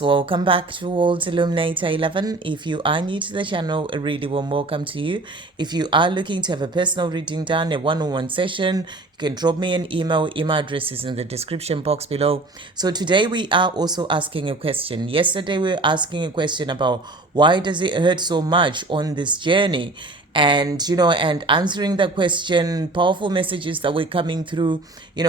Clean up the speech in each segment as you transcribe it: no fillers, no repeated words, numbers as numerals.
Welcome back to World Illuminator 11. If you are new to the channel, a really warm welcome to you. If you are looking to have a personal reading done, a one-on-one session, you can drop me an email. Email address is in the description box below. So today we are also asking a question. Yesterday we were asking a question about why does it hurt so much on this journey? And and answering the question, powerful messages that were coming through,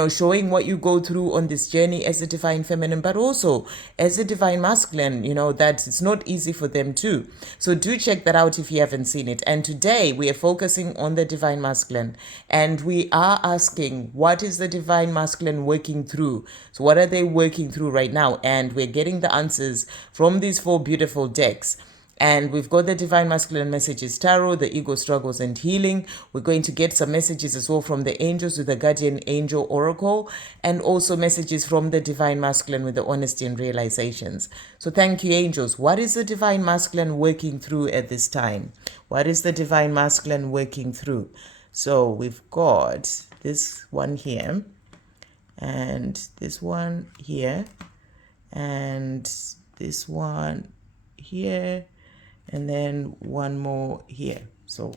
showing what you go through on this journey as a divine feminine, but also as a divine masculine, that it's not easy for them too. So do check that out if you haven't seen it. And today we are focusing on the divine masculine, and we are asking, what is the divine masculine working through? So what are they working through right now? And we're getting the answers from these 4 beautiful decks. And we've got the Divine Masculine Messages Tarot, the Ego Struggles and Healing. We're going to get some messages as well from the angels with the Guardian Angel Oracle, and also messages from the Divine Masculine with the Honesty and Realizations. So thank you, angels. What is the Divine Masculine working through at this time? What is the Divine Masculine working through? So we've got this one here, and this one here, and this one here, and then one more here. So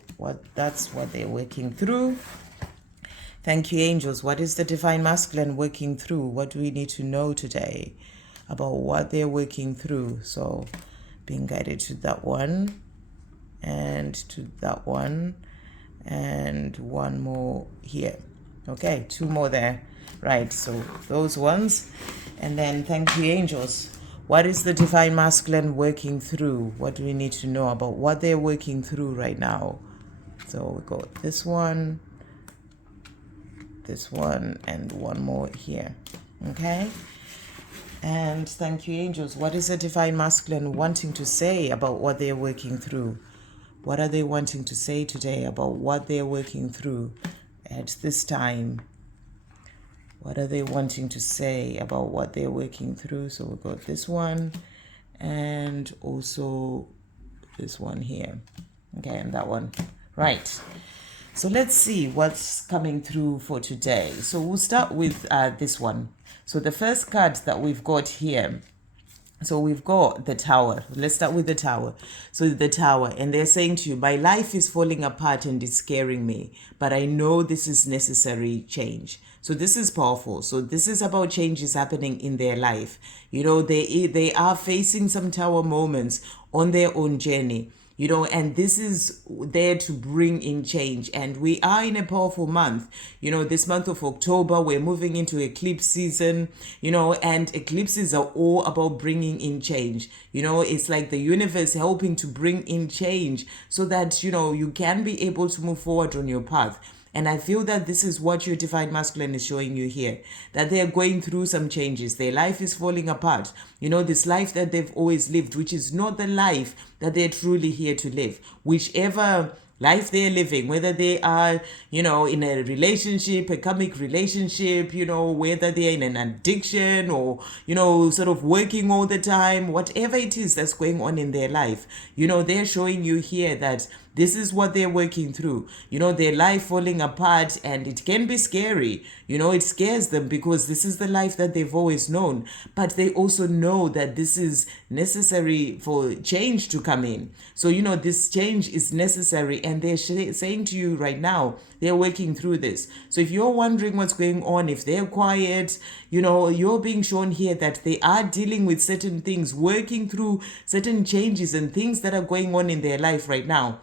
that's what they're working through. Thank you, angels. What is the divine masculine working through? What do we need to know today about what they're working through? So being guided to that one, and to that one, and one more here. Okay, 2 more there. Right, so those ones. And then thank you, angels. What is the divine masculine working through? What do we need to know about what they're working through right now? So we got this one, and one more here. Okay? And thank you, angels. What is the divine masculine wanting to say about what they're working through? What are they wanting to say today about what they're working through at this time? What are they wanting to say about what they're working through? So we've got this one, and also this one here. Okay, and that one. Right. So let's see what's coming through for today. So we'll start with this one. So the first card that we've got here, so we've got the Tower. Let's start with the Tower. So the Tower, and they're saying to you, my life is falling apart and it's scaring me, but I know this is necessary change. So this is powerful. So this is about changes happening in their life. They are facing some Tower moments on their own journey. And this is there to bring in change. And we are in a powerful month. This month of October, we're moving into eclipse season, and eclipses are all about bringing in change. It's like the universe helping to bring in change so that, you can be able to move forward on your path. And I feel that this is what your divine masculine is showing you here, that they're going through some changes. Their life is falling apart. This life that they've always lived, which is not the life that they're truly here to live. Whichever life they're living, whether they are, in a relationship, a karmic relationship, whether they're in an addiction or, sort of working all the time, whatever it is that's going on in their life, they're showing you here that this is what they're working through. Their life falling apart, and it can be scary. It scares them because this is the life that they've always known. But they also know that this is necessary for change to come in. So, this change is necessary, and they're saying to you right now, they're working through this. So if you're wondering what's going on, if they're quiet, you're being shown here that they are dealing with certain things, working through certain changes and things that are going on in their life right now.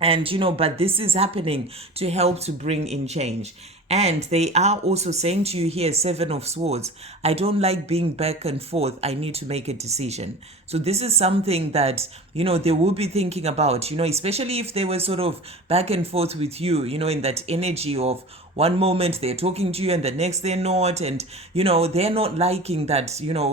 And, but this is happening to help to bring in change. And they are also saying to you here, 7 of Swords, I don't like being back and forth. I need to make a decision. So this is something that, they will be thinking about, especially if they were sort of back and forth with you, in that energy of one moment they're talking to you and the next they're not. And, they're not liking that,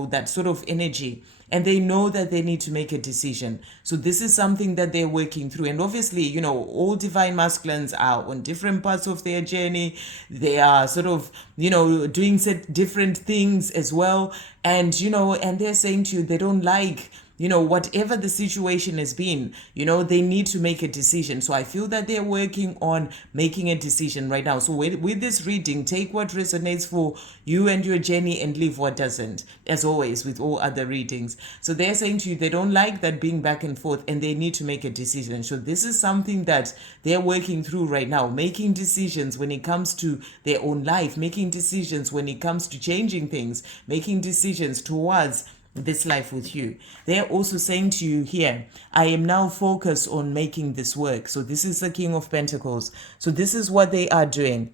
that sort of energy. And they know that they need to make a decision. So this is something that they're working through. And obviously, all divine masculines are on different parts of their journey. They are sort of, doing different things as well. And, and they're saying to you, they don't like whatever the situation has been, they need to make a decision. So I feel that they're working on making a decision right now. So with this reading, take what resonates for you and your journey and leave what doesn't, as always with all other readings. So they're saying to you, they don't like that being back and forth and they need to make a decision. So this is something that they're working through right now, making decisions when it comes to their own life, making decisions when it comes to changing things, making decisions towards this life with you. They're also saying to you here, I am now focused on making this work. So this is the King of Pentacles. So this is what they are doing.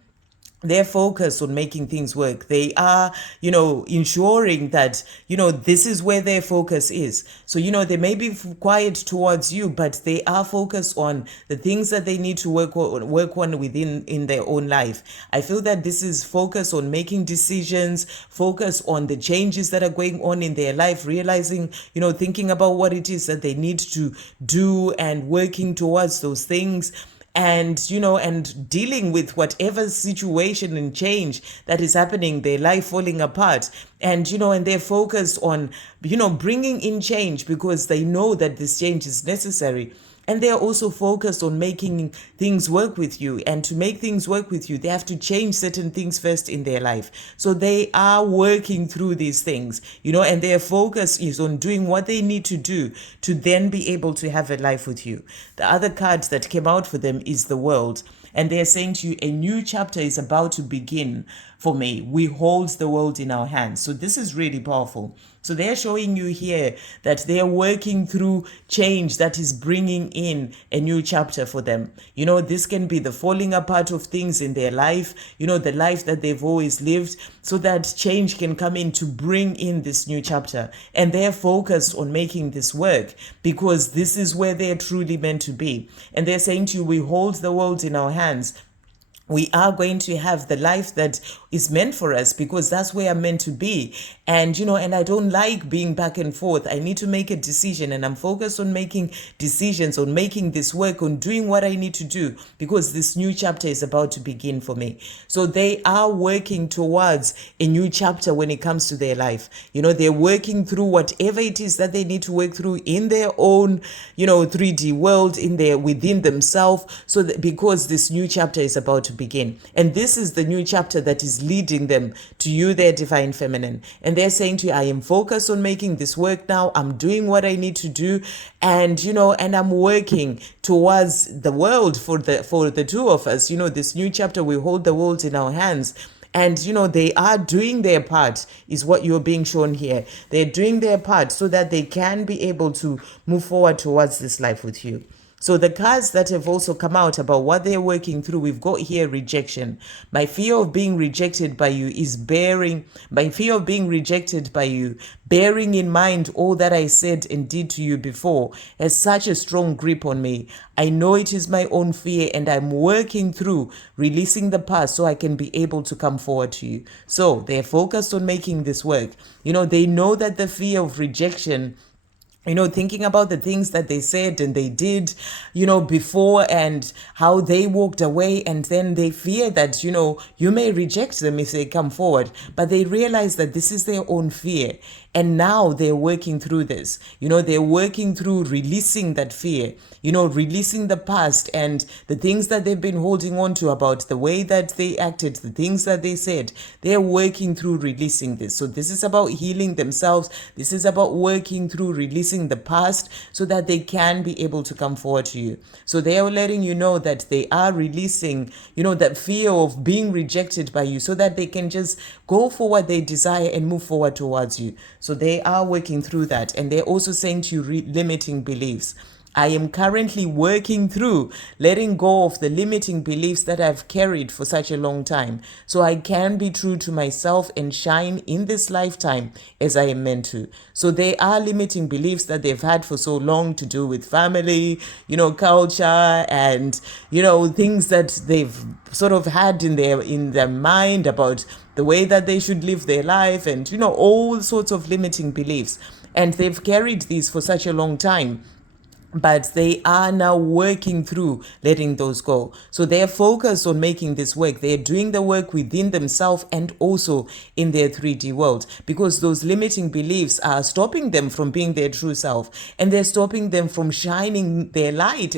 They're focused on making things work. They are, ensuring that, this is where their focus is. So, they may be quiet towards you, but they are focused on the things that they need to work on within in their own life. I feel that this is focus on making decisions, focus on the changes that are going on in their life, realizing, thinking about what it is that they need to do and working towards those things. And and dealing with whatever situation and change that is happening, their life falling apart, and and they're focused on bringing in change because they know that this change is necessary. And they're also focused on making things work with you. And to make things work with you, they have to change certain things first in their life. So they are working through these things, and their focus is on doing what they need to do to then be able to have a life with you. The other card that came out for them is the World. And they're saying to you, a new chapter is about to begin for me. We hold the world in our hands. So this is really powerful. So they're showing you here that they're working through change that is bringing in a new chapter for them. This can be the falling apart of things in their life, the life that they've always lived, so that change can come in to bring in this new chapter. And they're focused on making this work because this is where they're truly meant to be. And they're saying to you, we hold the world in our hands. We are going to have the life that is meant for us because that's where I'm meant to be. And, and I don't like being back and forth. I need to make a decision, and I'm focused on making decisions, on making this work, on doing what I need to do because this new chapter is about to begin for me. So they are working towards a new chapter when it comes to their life. They're working through whatever it is that they need to work through in their own, 3D world, within themselves, so that because this new chapter is about to begin. And this is the new chapter that is leading them to you, their divine feminine. And they're saying to you, I am focused on making this work now. I'm doing what I need to do. And, and I'm working towards the world for the two of us. This new chapter, we hold the world in our hands. And, they are doing their part is what you're being shown here. They're doing their part so that they can be able to move forward towards this life with you. So the cards that have also come out about what they're working through, we've got here rejection. My fear of being rejected by you bearing in mind all that I said and did to you before, has such a strong grip on me. I know it is my own fear, and I'm working through releasing the past so I can be able to come forward to you. So they're focused on making this work. They know that the fear of rejection, thinking about the things that they said and they did, before, and how they walked away, and then they fear that, you may reject them if they come forward, but they realize that this is their own fear. And now they're working through this. They're working through releasing that fear, releasing the past and the things that they've been holding on to about the way that they acted, the things that they said. They're working through releasing this. So this is about healing themselves. This is about working through releasing the past so that they can be able to come forward to you. So they are letting you know that they are releasing, that fear of being rejected by you so that they can just go for what they desire and move forward towards you. So they are working through that. And they're also saying to you, limiting beliefs. I am currently working through letting go of the limiting beliefs that I've carried for such a long time, so I can be true to myself and shine in this lifetime as I am meant to. So they are limiting beliefs that they've had for so long to do with family, culture, and, things that they've sort of had in their mind about the way that they should live their life, and, all sorts of limiting beliefs. And they've carried these for such a long time but they are now working through letting those go. So they're focused on making this work. They're doing the work within themselves and also in their 3D world, because those limiting beliefs are stopping them from being their true self, and they're stopping them from shining their light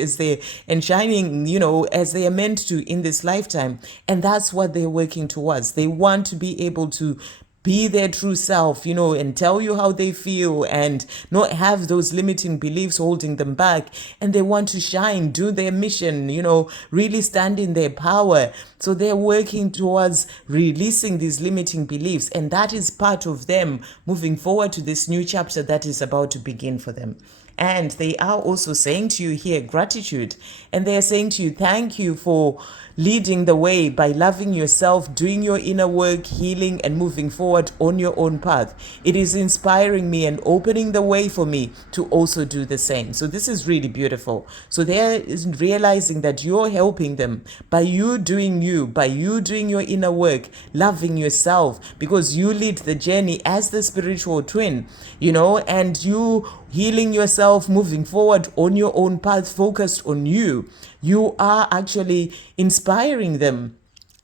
and shining, as they are meant to in this lifetime. And that's what they're working towards. They want to be able to be their true self, and tell you how they feel and not have those limiting beliefs holding them back. And they want to shine, do their mission, really stand in their power. So they're working towards releasing these limiting beliefs. And that is part of them moving forward to this new chapter that is about to begin for them. And they are also saying to you here, gratitude. And they are saying to you, thank you for leading the way by loving yourself, doing your inner work, healing, and moving forward on your own path. It is inspiring me and opening the way for me to also do the same. So this is really beautiful. So they're realizing that you're helping them by you doing your inner work, loving yourself, because you lead the journey as the spiritual twin, and you healing yourself, moving forward on your own path, focused on you. You are actually inspiring them,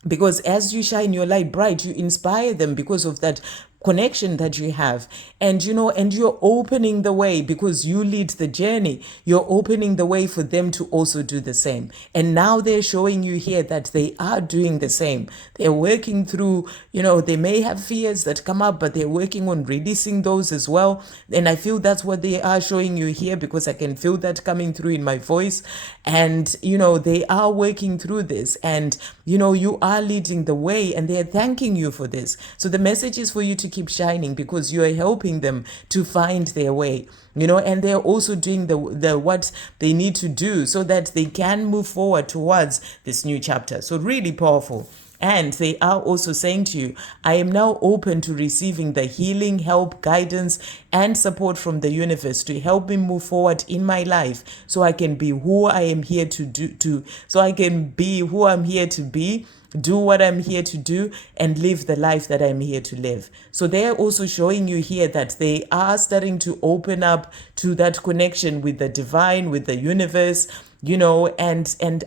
because as you shine your light bright, you inspire them because of that connection that you have. And you're opening the way, because you lead the journey. You're opening the way for them to also do the same. And now they're showing you here that they are doing the same. They're working through, they may have fears that come up, but they're working on releasing those as well. And I feel that's what they are showing you here, because I can feel that coming through in my voice. And they are working through this, and you are leading the way, and they're thanking you for this. So the message is for you to keep shining, because you are helping them to find their way, and they're also doing the what they need to do so that they can move forward towards this new chapter. So really powerful. And they are also saying to you, I am now open to receiving the healing, help, guidance, and support from the universe to help me move forward in my life, so I can be who I am here to do, so I can be who I'm here to be, do what I'm here to do, and live the life that I'm here to live. So they're also showing you here that they are starting to open up to that connection with the divine, with the universe, and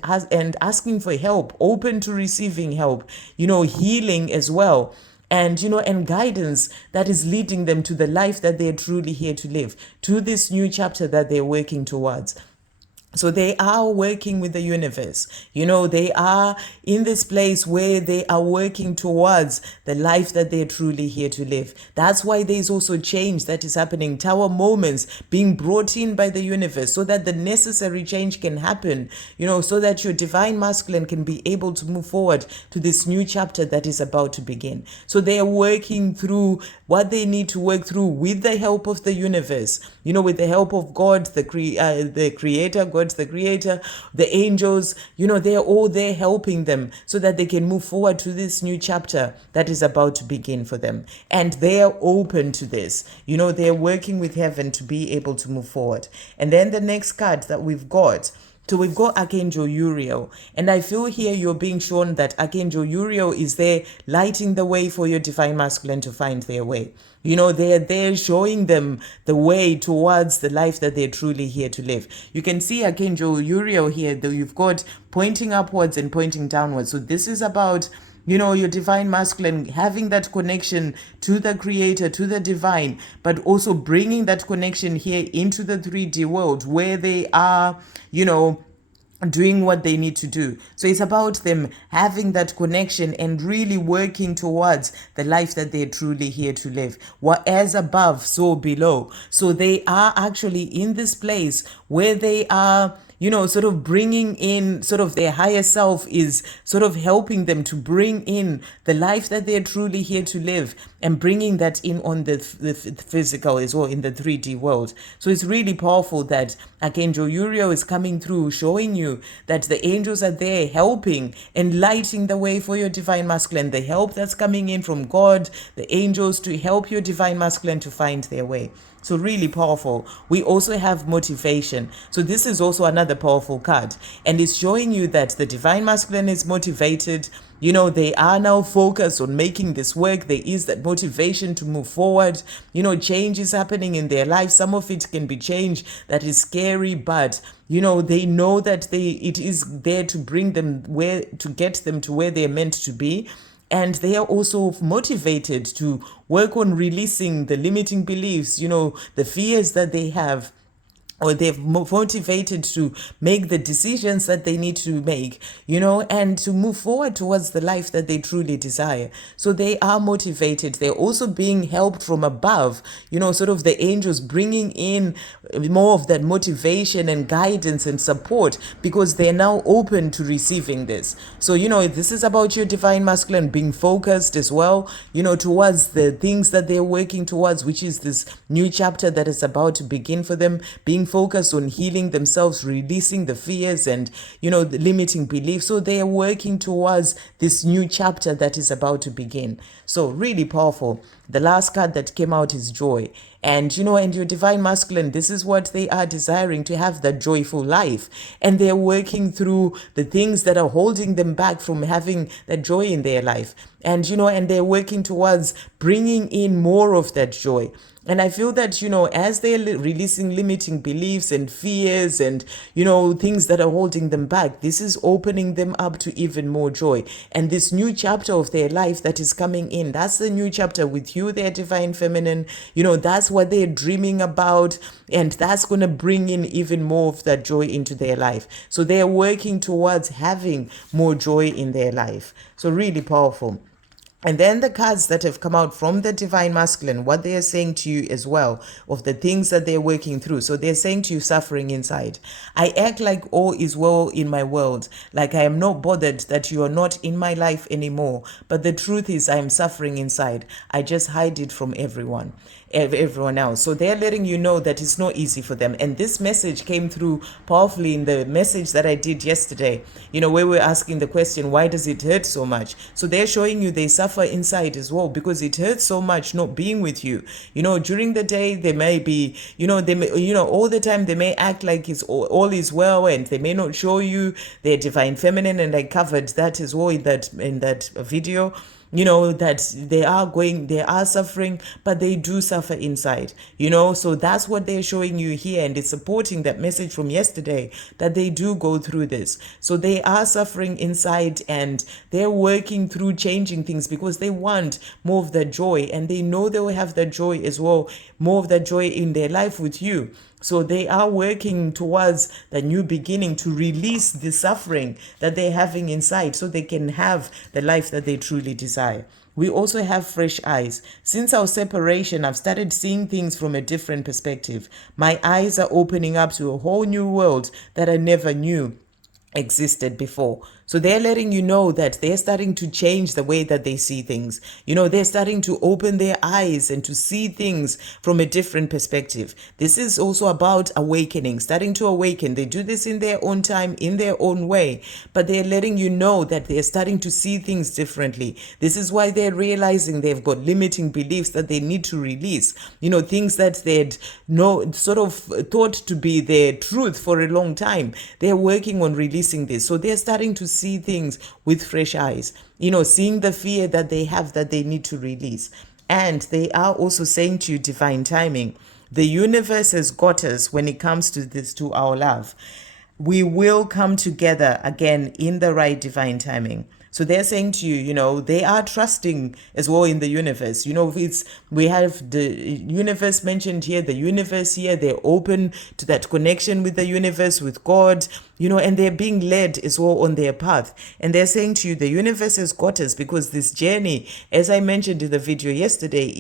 asking for help, open to receiving help, healing as well. And and guidance that is leading them to the life that they're truly here to live, to this new chapter that they're working towards. So they are working with the universe. They are in this place where they are working towards the life that they're truly here to live. That's why there's also change that is happening, tower moments being brought in by the universe, so that the necessary change can happen, so that your divine masculine can be able to move forward to this new chapter that is about to begin. So they are working through what they need to work through with the help of the universe, with the help of God, the creator, God, the creator, the angels, they're all there helping them so that they can move forward to this new chapter that is about to begin for them. And they are open to this. They're working with heaven to be able to move forward. And then the next card that we've got, so we've got Archangel Uriel, and I feel here you're being shown that Archangel Uriel is there lighting the way for your divine masculine to find their way. They're there showing them the way towards the life that they're truly here to live. You can see Archangel Uriel here, though you've got pointing upwards and pointing downwards. So this is about your divine masculine having that connection to the creator, to the divine, but also bringing that connection here into the 3D world where they are, doing what they need to do. So it's about them having that connection and really working towards the life that they're truly here to live. What as above, so below. So they are actually in this place where they are sort of bringing in sort of their higher self is sort of helping them to bring in the life that they're truly here to live and bringing that in on the physical as well in the 3D world. So it's really powerful that Archangel Uriel is coming through, showing you that the angels are there helping and lighting the way for your divine masculine, the help that's coming in from God, the angels to help your divine masculine to find their way. So really powerful. We also have motivation. So this is also another powerful card. And it's showing you that the divine masculine is motivated. They are now focused on making this work. There is that motivation to move forward. Change is happening in their life. Some of it can be change that is scary, but they know that it is there to bring them to get them to where they're meant to be. And they are also motivated to work on releasing the limiting beliefs, the fears that they have, or they've motivated to make the decisions that they need to make, and to move forward towards the life that they truly desire. So they are motivated. They're also being helped from above, sort of the angels bringing in more of that motivation and guidance and support, because they're now open to receiving this. So, this is about your divine masculine being focused as well, towards the things that they're working towards, which is this new chapter that is about to begin for them, being focused on healing themselves, releasing the fears and, the limiting beliefs. So they are working towards this new chapter that is about to begin. So really powerful. The last card that came out is joy. And, and your divine masculine, this is what they are desiring, to have that joyful life. And they're working through the things that are holding them back from having that joy in their life. And, and they're working towards bringing in more of that joy. And I feel that, as they're releasing limiting beliefs and fears and, things that are holding them back, this is opening them up to even more joy. And this new chapter of their life that is coming in, that's the new chapter with you, their divine feminine. That's what they're dreaming about. And that's going to bring in even more of that joy into their life. So they're working towards having more joy in their life. So really powerful. And then the cards that have come out from the divine masculine, what they are saying to you as well, of the things that they're working through. So they're saying to you, suffering inside. I act like all is well in my world, like I am not bothered that you are not in my life anymore. But the truth is I am suffering inside. I just hide it from everyone else. So they're letting you know that it's not easy for them. And this message came through powerfully in the message that I did yesterday, where we're asking the question, why does it hurt so much? So they're showing you they suffer inside as well, because it hurts so much not being with you. During the day they may be, they may, all the time they may act like it's all is well, and they may not show you their divine feminine. And I covered that as well in that video. That they are suffering, but they do suffer inside, so that's what they're showing you here. And it's supporting that message from yesterday, that they do go through this. So they are suffering inside, and they're working through changing things because they want more of that joy, and they know they will have that joy as well, more of that joy in their life with you. So they are working towards the new beginning to release the suffering that they're having inside, so they can have the life that they truly desire. We also have fresh eyes. Since our separation, I've started seeing things from a different perspective. My eyes are opening up to a whole new world that I never knew existed before. So they're letting you know that they're starting to change the way that they see things. They're starting to open their eyes and to see things from a different perspective. This is also about awakening, starting to awaken. They do this in their own time, in their own way, but they're letting you know that they're starting to see things differently. This is why they're realizing they've got limiting beliefs that they need to release. Things that they'd sort of thought to be their truth for a long time. They're working on releasing this. So they're starting to see things with fresh eyes, seeing the fear that they have that they need to release. And they are also saying to you, divine timing. The universe has got us when it comes to this, to our love. We will come together again in the right divine timing. So they're saying to you, they are trusting as well in the universe. We have the universe mentioned here, the universe here. They're open to that connection with the universe, with God, and they're being led as well on their path. And they're saying to you, the universe has got us, because this journey, as I mentioned in the video yesterday,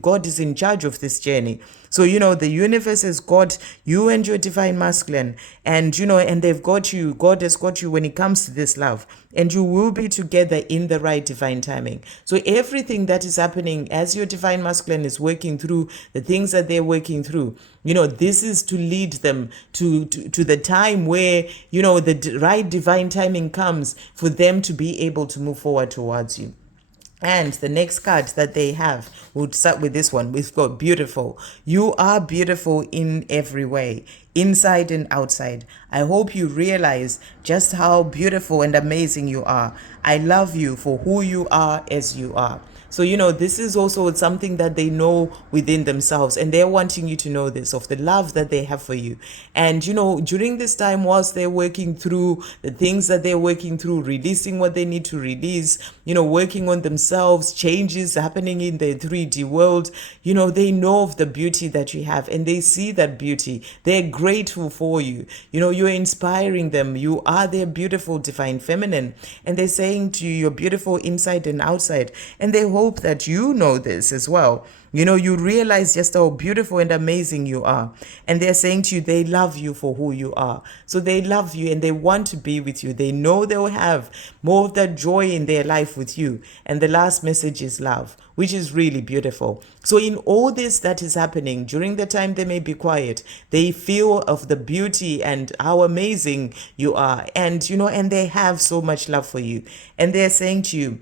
God is in charge of this journey. So, the universe has got you and your divine masculine, and, and they've got you. God has got you when it comes to this love, and you will be together in the right divine timing. So everything that is happening as your divine masculine is working through the things that they're working through, this is to lead them to the time where, the right divine timing comes for them to be able to move forward towards you. And the next card that they have, we'll start with this one. We've got beautiful. You are beautiful in every way, inside and outside. I hope you realize just how beautiful and amazing you are. I love you for who you are as you are. So, this is also something that they know within themselves, and they're wanting you to know this, of the love that they have for you. And, during this time, whilst they're working through the things that they're working through, releasing what they need to release, working on themselves, changes happening in the 3D world, they know of the beauty that you have, and they see that beauty. They're grateful for you. You're inspiring them. You are their beautiful divine feminine, and they're saying to you, you're beautiful inside and outside. And they hope that you know this as well. You realize just how beautiful and amazing you are. And they're saying to you, they love you for who you are. So they love you and they want to be with you. They know they'll have more of that joy in their life with you. And the last message is love, which is really beautiful. So in all this that is happening, during the time they may be quiet, they feel of the beauty and how amazing you are. And, and they have so much love for you. And they're saying to you,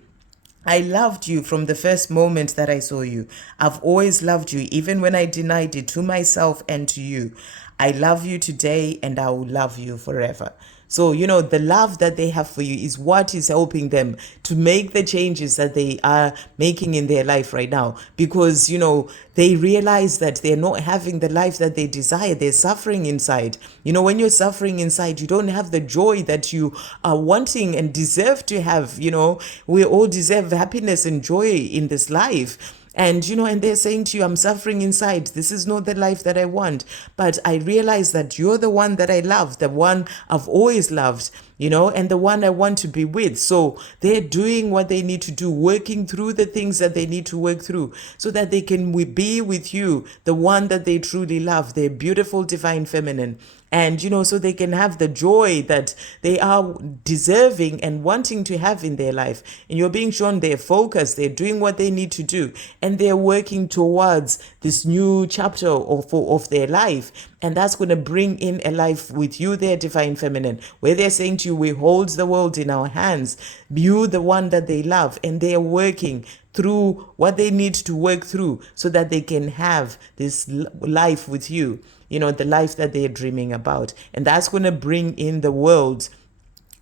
I loved you from the first moment that I saw you. I've always loved you, even when I denied it to myself and to you. I love you today and I will love you forever. So, the love that they have for you is what is helping them to make the changes that they are making in their life right now. Because, they realize that they're not having the life that they desire. They're suffering inside. When you're suffering inside, you don't have the joy that you are wanting and deserve to have. We all deserve happiness and joy in this life. And, and they're saying to you, I'm suffering inside. This is not the life that I want. But I realize that you're the one that I love, the one I've always loved, and the one I want to be with. So they're doing what they need to do, working through the things that they need to work through so that they can be with you, the one that they truly love, their beautiful divine feminine. And, so they can have the joy that they are deserving and wanting to have in their life. And you're being shown their focus. They're doing what they need to do. And they're working towards this new chapter of their life. And that's going to bring in a life with you, their divine feminine, where they're saying to you, we hold the world in our hands. You, the one that they love. And they're working through what they need to work through so that they can have this life with you, the life that they're dreaming about. And that's going to bring in the world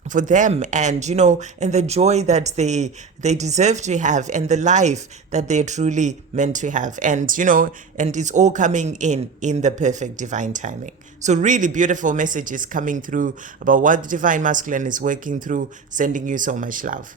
for them, and and the joy that they deserve to have, and the life that they're truly meant to have. And and it's all coming in the perfect divine timing. So really beautiful messages coming through about what the divine masculine is working through, sending you so much love.